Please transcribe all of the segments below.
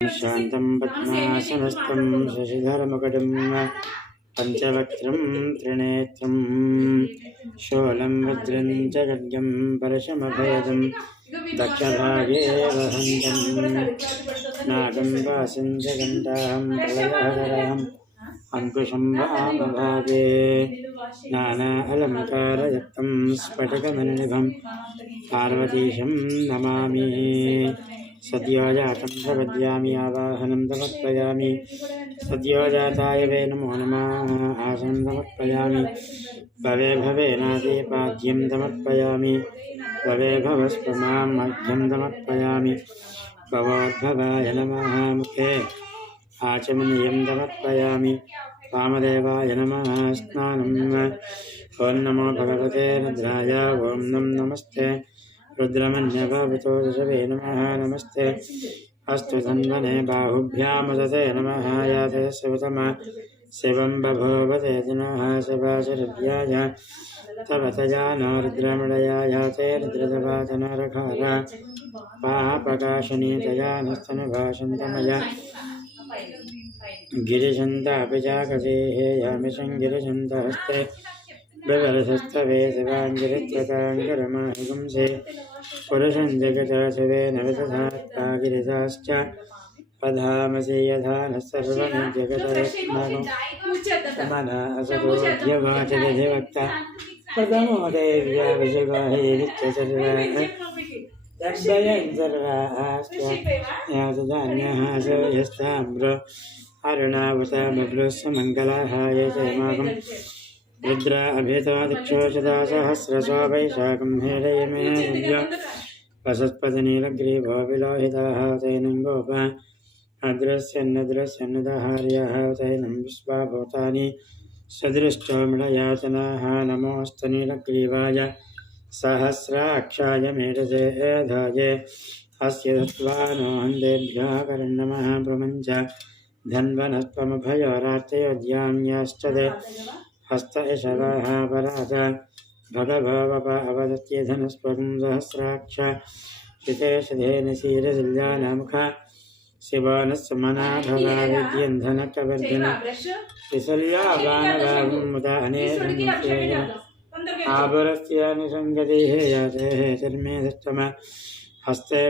शान्तं पद्मासनस्थं शशिधरमकटं पञ्चवक्त्रं त्रिनेत्रं शोलं वज्रं च खड्गं परशमभयदं दक्षभागे वहन्तं नागं वासं च घण्टां प्रलयहरहम् अङ्कुशं वामभागे नाना अलङ्कारयुक्तं स्फटिकमनिभं पार्वतीशं नमामि सद्यो जातं प्रपद्यामि आवाहनं समर्पयामि वे नमो नमः। आसनं समर्पयामि भवे भवेनादिपाद्यं समर्पयामि भवे भवस्पमां मध्यं समर्पयामि भवोद्भवाय नमः मुखे। आचमनीयं समर्पयामि वामदेवाय नमः स्नानम् ॐ नमो भगवते रुद्राय। ॐ नमस्ते। रुद्रमन्यभवतो दशवे नमः, नमस्ते। अस्तु धन्वने बाहुभ्यामुदते नमः, याते शिवतम। शिवं बभूवते दिनः शिवाशरभ्याय। तव तया नो रुद्रमणया याते रुद्रदवातनरखार पापकाशनी तया नस्तनुभाषन्तमया। गिरिशन्तापि चाकसेः यामिषं गिरिशन्तहस्ते बिबलसस्तवे शिवाङ्गिरित्रकाङ्गरमाहिगुंसे पुरुषं जगता शिवेन विदधात्ता गिरिजाश्च वधामसि यथा नः सर्वमिज्जगतरत्नम् समना असतोऽध्यवाचदधिवक्ता प्रथमो देव्याभिषेकाहेरिच्च सर्वाः दर्शयन् सर्वाश्च यातदान्यः सौयस्ताम्रो अरुणावता बभ्रुस्समङ्गलाः ये च मागम् रुद्र अभिता दिक्षोषदा सहस्रशा वैशाखं हेडयमे वसत्पतिनीलग्रीभो विलोहिताः तैनं गोप अद्रस्यन्नद्रस्यन्नदहार्यः तैनं विश्वाभूतानि सदृष्टोमिडयातनाः नमोऽस्तनीलग्रीवाय सहस्राक्षाय मेढसे धाये अस्य दत्त्वा नो हन्देभ्यः करन्नमः प्रमञ्च धन्वनस्त्वमभयोरात्रयोद्याम्याश्च ते हस्त एषवाः पराज भगभवप अवदत्यधनस्वं सहस्राक्ष हितेशधेन शीरशिल्यानामुख शिवानस्मना भगाविद्यन्धनकवर्धन त्रिशल्याबाणभावमुदानेन आबरस्य निसङ्गतिः यातेः चर्मे दष्टम हस्ते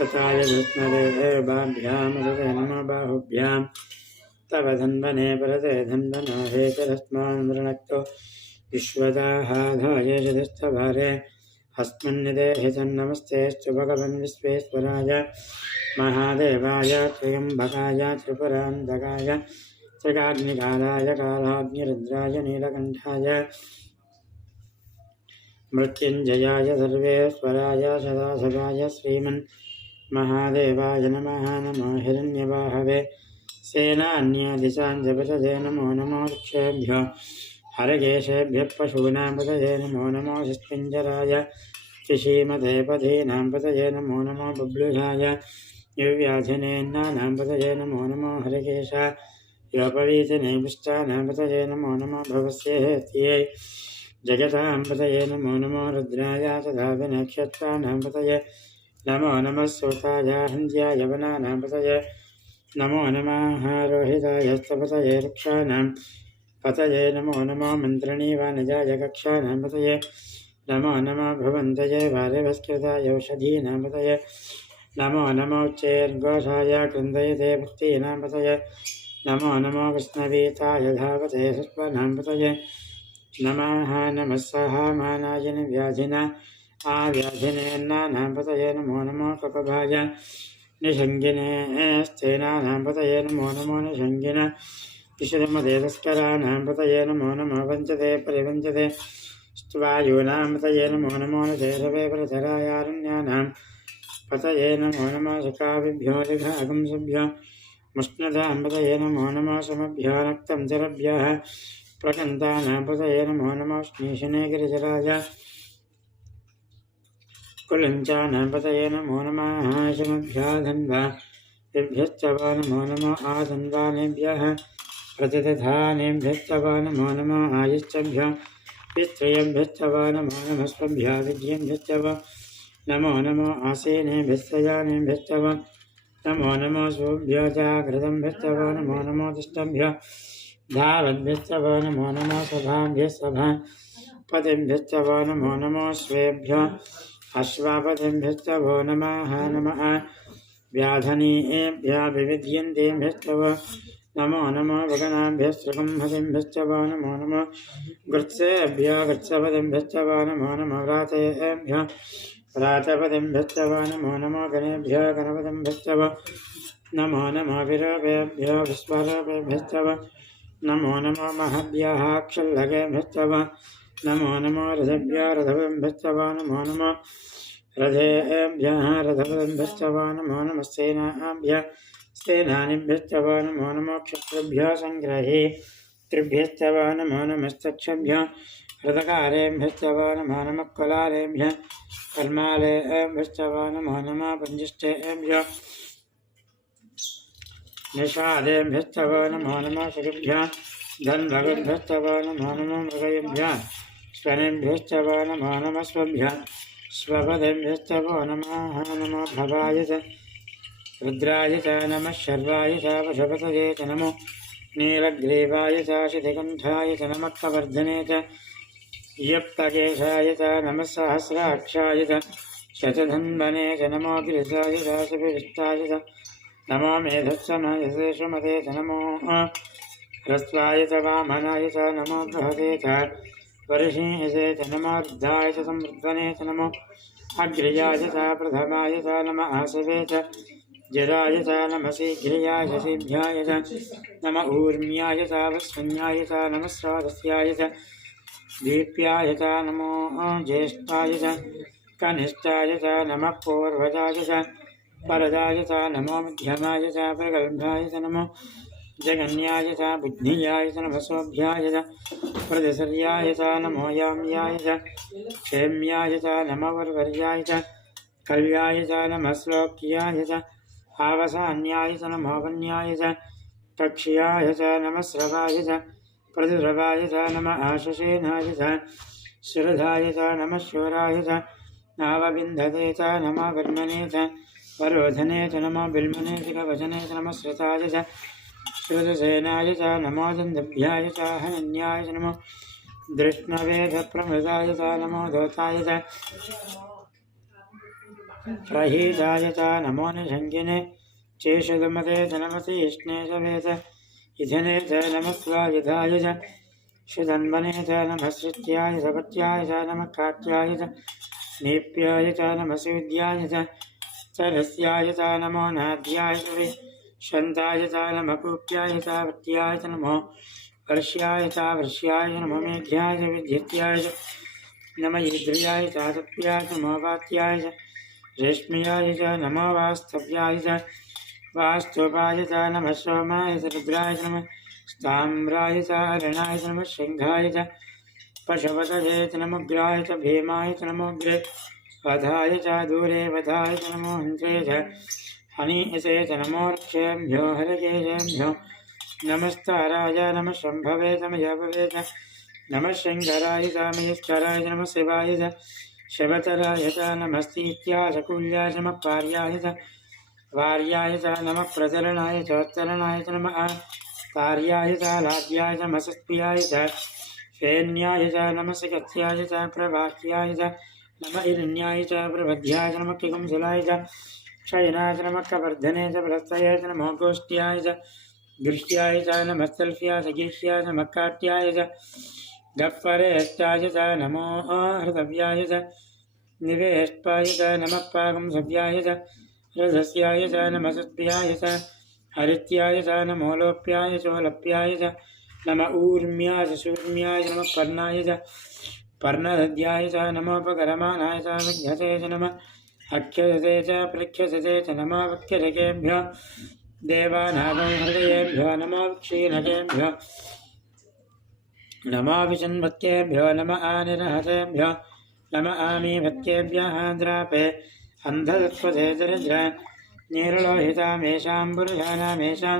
तथाय विष्णुदेवाभ्यां बाहुभ्यां तव धन्वने परते तन्नमस्तेऽस्तु भगवन् विश्वेश्वराय। महादेवाय त्र्यम्बकाय त्रिपुरान्तकाय त्रिकाग्निकालाय कालाग्निरुद्राय नीलकण्ठाय। मृत्युञ्जयाय सर्वेश्वराय श्रीमन् महादेवाय नमः, नमो हिरण्यवाहवे। सेनान्यादिशां नमो नमो वृक्षेभ्यो। हरकेशेभ्यः पशूनां पतये नमो नमो शिष्पिञ्जराय। शिशीमते पथीनां पतये नमो नमो बब्लुषाय युव्याधिनेन्नानां पतये नमो नमो हरकेश योपवीतिने पुष्टानां पतये नमो नमो भवस्येत्यै जगतां पतये नमो नमो रुद्राय। तथा विनक्षत्राणां पतये नमो नमः सोताय हन्त्याय वनानां पतये। नमो नमः रोहिताय, स्तपतये वृक्षाणां पतये। नमो नमो मन्त्रणीवानजाय कक्षाणां पतये। नमो नमो भवन्तये वारिभस्कृताय औषधीनां पतये। नमो नमो चेर्घोषाय कृन्दयते भक्तीनां पतये। नमो नमो विष्णवीताय धावते सुष्वनां पतये। नमः नमः सहामानाय व्याधिना आव्याधिनेन्नानां पतये नमो नमो कपभाय निषङ्गिने स्थेनानां पतये नमो नमो निषङ्गिन पतये नमो नमो वञ्चते, परिवञ्चते। स्त्वायूनां पतये नमो नमो नशेषवे प्रचरायारण्यानां पतये नमो नमो सखाभिभ्यो जघागुंसभ्यो मुष्णदां पतये नमो नमो समभ्यो, रक्तं चरभ्यः। प्रकन्तानां पतये नमो नमो श्नीशने गिरिजराज। कुलञ्चानां पतये नमो नमः शमभ्या वा नमो नमो आधन्वानेभ्यः प्रतिदधानेभ्यश्च नमो नमो आयुश्चभ्य पितृयंभ्यश्च वा नमो नमस्वभ्या विद्येभ्यश्च वा नमो नमो आसेनेभ्यश्च यानेभ्यश्च वा नमो नमो, सोभ्यो। जागृतंभ्यश्च वा नमो नमो तिष्ठभ्य धावद्भ्यश्च नमो नमो सभाभ्यः सभा। पतिभ्यश्च वो नमो नमो, स्वेभ्यो। अश्वापतिभ्यश्च वो नमः। नमः व्याधनीभ्यः विविध्यन्तेभ्यश्च वो नमो नमो भगनाभ्यस्त्रिकुम्भतिभ्यश्च वो नमो नमो गृत्सेभ्यो गृत्सपतिभ्यश्च वो नमो नमो, व्रातेभ्यो व्रातपतिभ्यश्च वो नमो नमो, गणेभ्यो गणपतिभ्यश्च वो नमो नमो, विरोपेभ्यो विश्वरूपेभ्यश्च वो नमो नमो महभ्यः क्षल्लकेभ्यश्च वो नमो नमो रथभ्य रथवम्भश्च वा नमो नमो रथेभ्यः रथवम्भश्च वा नमो नमः सेनाभ्य सेनानिभ्यश्च वा नमो नमो क्षत्रुभ्यः सङ्ग्रहे त्रिभ्यश्च वा नमो नमस्तक्षभ्य रथकारेभ्यश्च वा नमो नमः कलारेभ्यः कर्मालेभ्यश्च वा नमो नमः पञ्जिष्ठेभ्य निषादेभ्यश्च वा नमो नमः सुखभ्यः धन्भगभ्यश्च वा नमो नमो मृगयेभ्यः स्वनेभ्यश्च वो नमो नमः स्वभ्यः स्वपदेभ्यश्च वो नमः नमो भवाय च रुद्राय च नमः शर्वाय च वशपतये च नमो नीलग्रीवाय च शितिकण्ठाय च नमः कवर्धने च यप्तकेशाय च नमः सहस्राक्षाय च शतधन्वने च नमो गिरिजाय च शिविष्टाय च नमो मेधस्समयसे सुमते च नमो ह्रस्वाय च वामनाय च नमो बृहते च च नमोर्धाय च संवृद्धने च नमो अग्र्याय च प्रथमाय च नम आसवे च जराय च नम शीघ्रियाय च नम ऊर्म्याय च वस्वन्याय च नम स्वादस्याय च दीप्याय च नमो ज्येष्ठाय च कनिष्ठाय च नमः पूर्वजाय च परदाय च नमो मध्यमाय च प्रगल्भाय च नमो जगन्याय च, बुद्धियाय च नमसोभ्याय च प्रदसर्याय च नमो च, क्षेम्याय च, नमवर्वर्याय च, कल्याय च नमः श्लोक्याय च, आवसान्याय च नमो वन्याय च, कक्ष्याय च नमः स्रवाय च प्रतिद्रवाय च, नम आशसेनाय च च नमः शूराय च नावबिन्धते च नमः वर्मणे च, वरोधने च नमो बिल्मने च, कवचने च नमः श्रुताय च श्रुतसेनाय च नमो दन्दभ्याय च हनन्याय च नमो दृष्णवेदप्रमृताय च नमो दोताय च प्रहीताय च नमो निषङ्गिने चेषुदमते च नमसि इष्णे च इधने च नमः स्वायुधाय च शुधन्वने च नमः श्रुत्याय च नमः कात्याय च नीप्याय च नमः सूद्याय च सरस्याय च नमो नाद्याय शन्ताय च नमः च नमो मेघ्याय च विद्युत्याय च नम ईद्रियाय च तप्याय च च रेश्म्याय च नमो वास्तव्याय च वास्तुपाय च नमः सोमाय च रुद्राय च नमः स्ताम्राय च अरणाय च नमः च पशुपतये च नमोग्राय च भीमाय च नमोग्रे वधाय च दूरे वधाय च नमो हन्त्रे च हनीसे च नमोर्क्षेभ्यो हरिकेशेभ्यो नमस्ताराय नमः शम्भवे च मयभवे च नमः शङ्कराय च मयस्कराय च नमः शिवाय च शिवतराय च नमस्तीत्याशकुल्याय नमः पार्याय च वार्याय च नमः प्रचरणाय चोत्तरणाय च नमः कार्याय च लाड्याय च मसस्प्रियाय च फेन्याय च नमः सिकथ्याय च प्रवाक्याय च नम इरण्याय च प्रबध्याय नमः किकुंसलाय च क्षयनाय च नमः कवर्धने च प्रस्थये च नमो गोष्ठ्याय च दृष्ट्याय च नमस्तल्फ्याय च गिह्याय च मक्काट्याय च गप्परेष्टाय च नमो हृतव्याय च निवेष्टाय च नमः पाकं सव्याय च रथस्याय च नमः सुप्रियाय च हरित्याय च नमो लोप्याय चोलप्याय च नम ऊर्म्याय च शूर्म्याय नमः पर्णाय च पर्णदध्याय च नमोपकरमाणाय च विद्यते च नमः अख्यजते च प्रख्यजते च नमो वक्यजकेभ्यो देवानागं हृदयेभ्यो नमो क्षीणकेभ्यो नमो विशन्भक्त्येभ्यो नम आनिरहतेभ्यो नम आमीभक्त्येभ्यः द्रापे अन्धदत्वते दरिद्र नीरलोहितामेषां पुरुषाणामेषां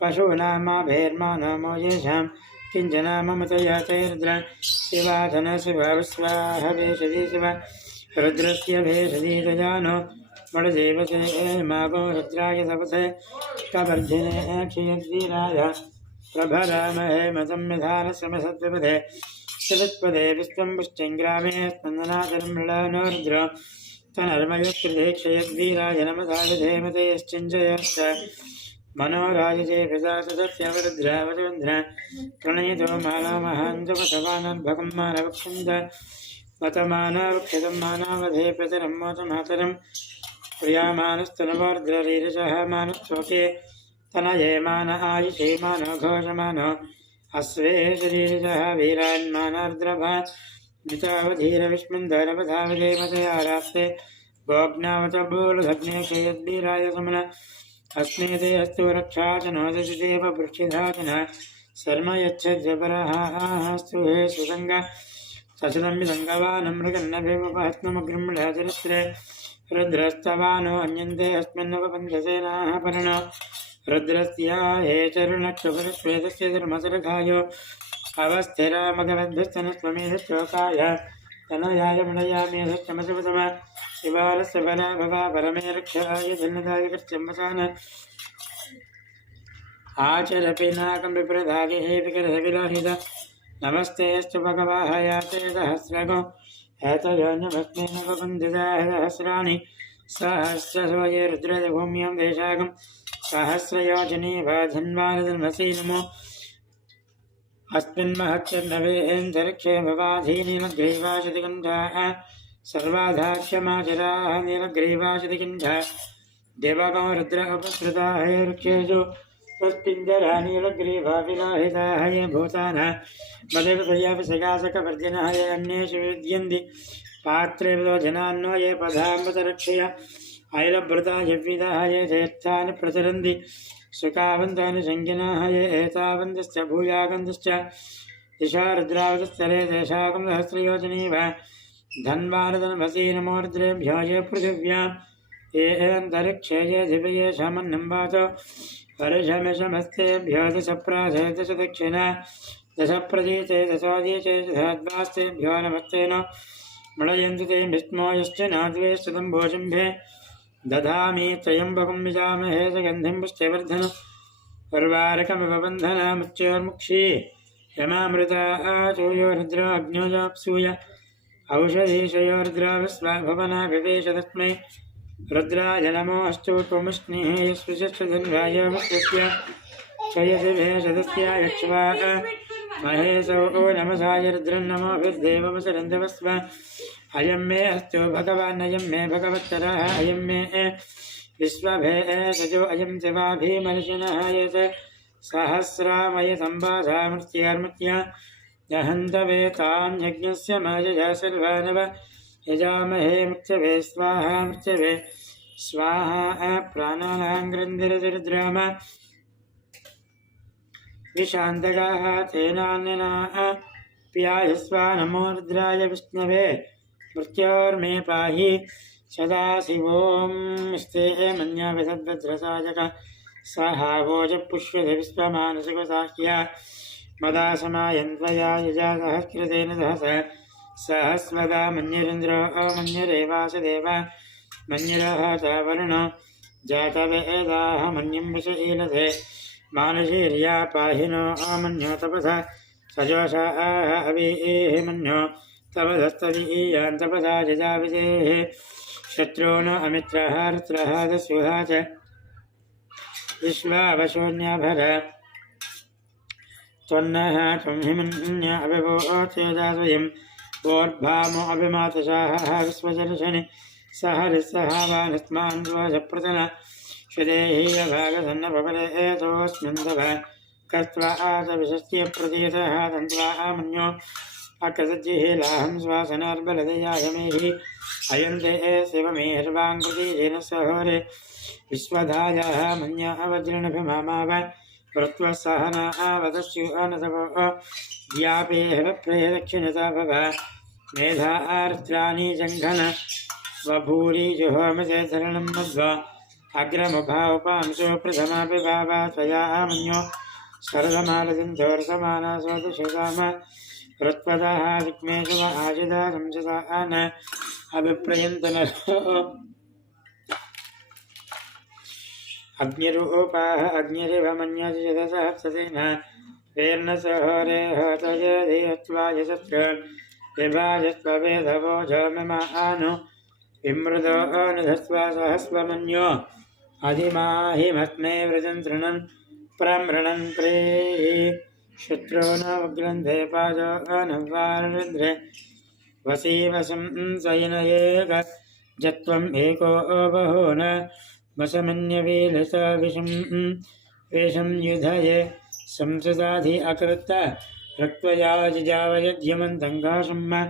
पशूनामाभेर्मानमो येषां किञ्जना ममतया ते रुद्र शिवाधन शिवस्वाह भेषजी शिव रुद्रस्य भेषजी दजानो मणदेवते मागो रुद्राय तपसे कवर्धिने क्षीयद्वीराय प्रभरामहे मतं विधानसमसद्विपदे शिवत्पदे विश्वं पुष्टिङ्ग्रामे स्पन्दनाचलं मृळानो रुद्र तनर्मयकृते क्षयद्वीराय नमसा विधेमते यश्चिञ्जयश्च मनोराजते प्रजातदस्यवरुद्रावरुद्र प्रणयितो मानवक्षुन्द मतमानावक्षितं मानावधे प्रतरं मोचमातरं प्रियामानस्तनवर्द्ररीरसः मानस्वके तनये मान आयुषे मानो घोषमानो अश्वे शरीरसः वीरान्मानार्द्रभा मितावधीरविस्मन्दरवधावधेमतयाराप्ते भोग्नावत बोलधग्ने क्षयद्वीराय समन अस्मे ते अस्तु रक्षा च नोदति देव वृक्षिधाचन शर्म यच्छद्यपरहास्तु हे सुसङ्ग సశనమి సంగవానమృగన్నభిమపహత్మగ్రంహచరిత్రే రుద్రస్తవానో అన్యంతే అస్మిన్నవపంచసేనాः పరణ రుద్రస్యా హే చరుణక్షుభరశ్వేతస్య ధర్మసరఘాయో అవస్థిరామగవద్భిస్తనస్వమేధశ్లోకాయ తనయాయ మృడయామేధశ్చమశివతమ శివాలస్య బలాభవ పరమే రక్షాయ ధన్యదాయ కృత్యంవసాన ఆచరపి నాకం విప్రధాగే హే వికరధ విలాహిత नमस्ते अस्तु भगवाहयाते सहस्रगो। हेतयोन्यमस्मै नवबन्धिताः सहस्राणि। सहस्रस्वये रुद्रभूम्यां सहस्रयोजने वा नमो। अस्मिन्महत्यर्नवेन्दरिक्षे भवाधीनीलग्रीवाशतिगन्धाः सर्वाधाक्ष्यमाचराः नीलग्रीवाशतिगन्ध देवगो रुद्र उपसृताः नीलग्रीवाविलाहिताः ये भूतानः मदविषयाभिषगासकवर्जिनः ये अन्येषु विद्यन्ति पात्रे जनान्नो ये पदाम्बतरक्षय ऐलभृता यव्विदाः ये चेत्तानि प्रचरन्ति सुखावन्तानि सङ्गिनाः ये एतावन्तश्च भूयागन्तश्च दिशा रुद्रावतस्तरे तेषाकं सहस्रयोजनीव धन्वानधनमसि नमो रुद्रेभ्यो ये पृथिव्यां ये अन्तरिक्षे ये दिवये शमन्नं वाच वर्षमिषमस्तेभ्यो दशप्राधे दश दक्षिणा दशप्रदीते दशोदीचे दशद्वास्तेभ्यो नमस्तेन मृळयन्तु ते विस्मो यश्च नाद्वे स्तुतं भोजम्भे, दधामि त्रयम्बकं विजामहे सुगन्धिं पुष्टिवर्धन, उर्वारकमिव यमामृता विवेश तस्मै रुद्राय नमोऽस्तु त्वमुष्णिः महेशो नमसाय रुद्रं नमोभिर्देवमसरन्दवस्व अयं मे अस्तु, भगवान् मे भगवत्तरः, अयं मे विश्वभेषजो अयं शिवाभिमर्शिनः यत् सहस्रामयसम्बाधा मृत्यार्मृत्या। यहन्तवेतान्यज्ञस्य मायया सर्वानव। यजामहे मृत्यवे स्वाहा मृत्यवे स्वाहा प्राणानाङ्ग्रन्दिरतिरुद्राम विशान्तगाः तेनान्यनाः प्यायस्वा नमो रुद्राय विष्णवे। मृत्योर्मे पाहि सदाशिवों स्ते मन्याभिसद्भद्रसायक सहावोजपुष्यधि विश्वमानसिकसाह्या मदा समायन्त्वया यजा सहस्कृतेन सहस। सहस्वदा मन्यरिन्द्रो मन्यरेवासदेव मन्यरः च वरुण जातवेदाः मन्यं विषईलसे मानशीर्या पाहिनो आमन्यो तपसा, सजोषाः अवीः मन्यो तपधस्तदीयान् तपसा जजाविजेः शत्रून् अमित्रः, रुद्रः दस्युः च, विश्वावशून्यभर, त्वन्नः त्वं हिमन्य अभिभूत्यजा स्वयं वोर्भामो अभिमातशाहः विश्वजर्षणि सह रिस्सहावानस्मान् स्वजप्रतन श्रुदेहीयभागधन्नपरे एतोऽस्मिन् तव कर्त्वा आतविशस्य प्रतीतः तन्त्वा आमन्यो अकसज्जिहीलाहं श्वासनार्बलदयायमेहि अयं ते शिवमेर्वाङ्कृतिजेन सहोरे विश्वधायाः मन्याः वज्रणभिमामाव कृत्वा सहना आवदस्युअनसवो व्यापेह प्रेदक्षिणता भव मेधा आर्द्राणि जङ्घन वभूरि जुहोमसे धरणं मध्व अग्रमुभावपांशो प्रथमापि भावा त्वया मन्यो सरसमानसिन्धोरसमाना स्वदशकाम हृत्पदाः विघ्नेशव आजिदा न अग्निरूपाः अग्निरिव मन्यजदसहस्रसेन वेर्णसहोरेह तयधियत्वाय सत्र विभाजस्ववेधवोझ ममानु विमृदो अनुधस्वा सहस्वमन्यो। प्रमृणन् प्रेः शत्रो नवग्रन्थे पादो अनवारुद्रे वसीवसं सयनयेक जत्वम् एको बहो न वसमन्यवीलस वेषं युधये। संसदाधि अकृत्त। रक्त्वयाजिजावयद्यमन्तङ्गाशम्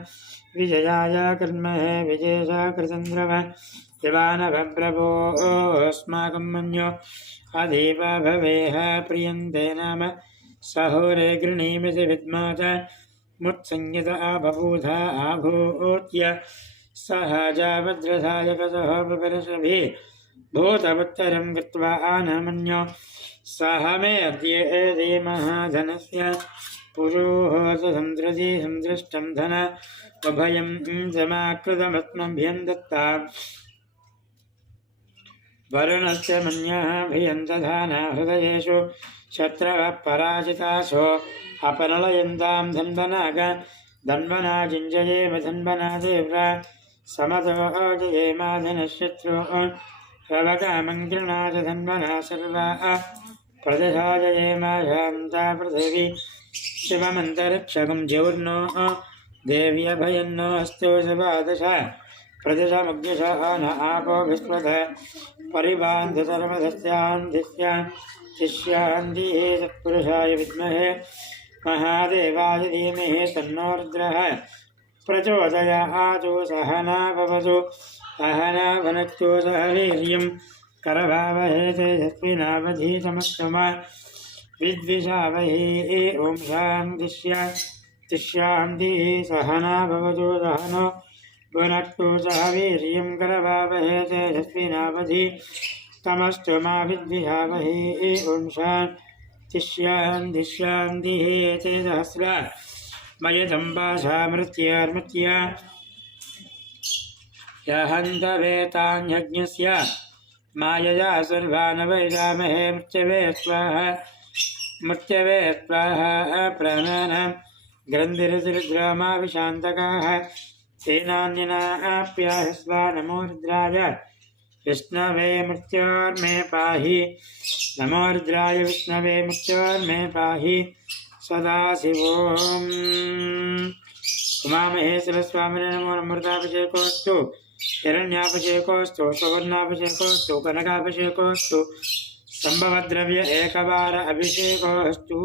विजयाय कर्महे विजयसा कृतन्द्रव यवानभप्रभोऽस्माकं मन्यो। अधीव भवेह प्रियन्ते नाम। सहोरे गृणीमिति विद्मात। मुत्संयत आबभूधा आभूत्य। सहाजावज्रसायकसः विपरसभिः। भूतवत्तरं कृत्वा आनमन्यो सह मे अद्य एदे महाधनस्य पुरोहोतसंसृजि संसृष्टं धन उभयं समाकृतमत्मभ्यं दत्ता वरुणस्य मन्यः भियन्तधाना हृदयेषु शत्रवः पराजितासो अपनलयन्तां धन्वनाग धन्वना जिञ्जयेम धन्वना देव्रा समतो जयेमाधनशत्रु धन्वना सर्वा। प्रदशाजयेमा शान्ता पृथिवी। शिवमन्तरिक्षकं ज्योर्नो। देव्यभयन्नो प्रदशमग्निशः न आपो विस्वथ परिबान्ध सर्वधस्यान्धिस्यान् शिष्यान्धिः सत्पुरुषाय विद्महे। महादेवाय धीमहि तन्नो रुद्रः। सहना भवतु। सहना भनक्तु सह वीर्यं करभावहे तेजस्विनावधीतमस्तमा विद्विषावहे ॐ शान्तिश्या तिष्यान्तिः सहना भवतु सहनो भुनक्तु सह वीर्यं करभावहे तेजस्विनावधि तमस्तु मा विद्विषावहे ॐ शान्तिश्यान्तिश्यान्तिः तेजस्रा मयदम्बासा मृत्यार्मृत्या। यहन्तवेतान्यज्ञस्य मायया सर्वानवैरामहे मृत्यवे स्वाहा मृत्यवे स्वाहा प्राणानां ग्रन्थिरतिरुद्रामाभिशान्तकाः तेनान्यनाप्याहस्वा नमो रुद्राय, विष्णवे मृत्योर्मे पाहि, नमो रुद्राय विष्णवे मृत्योर्मे पाहि सदाशिवोम् उमामहेश्वरस्वामिने नमो नमृताभिषेकोऽस्तु हिरण्याभिषेकोऽस्तु सुवर्णाभिषेकोऽस्तु कनकाभिषेकोऽस्तु सम्भवद्रव्य एकवार अभिषेकोऽस्तु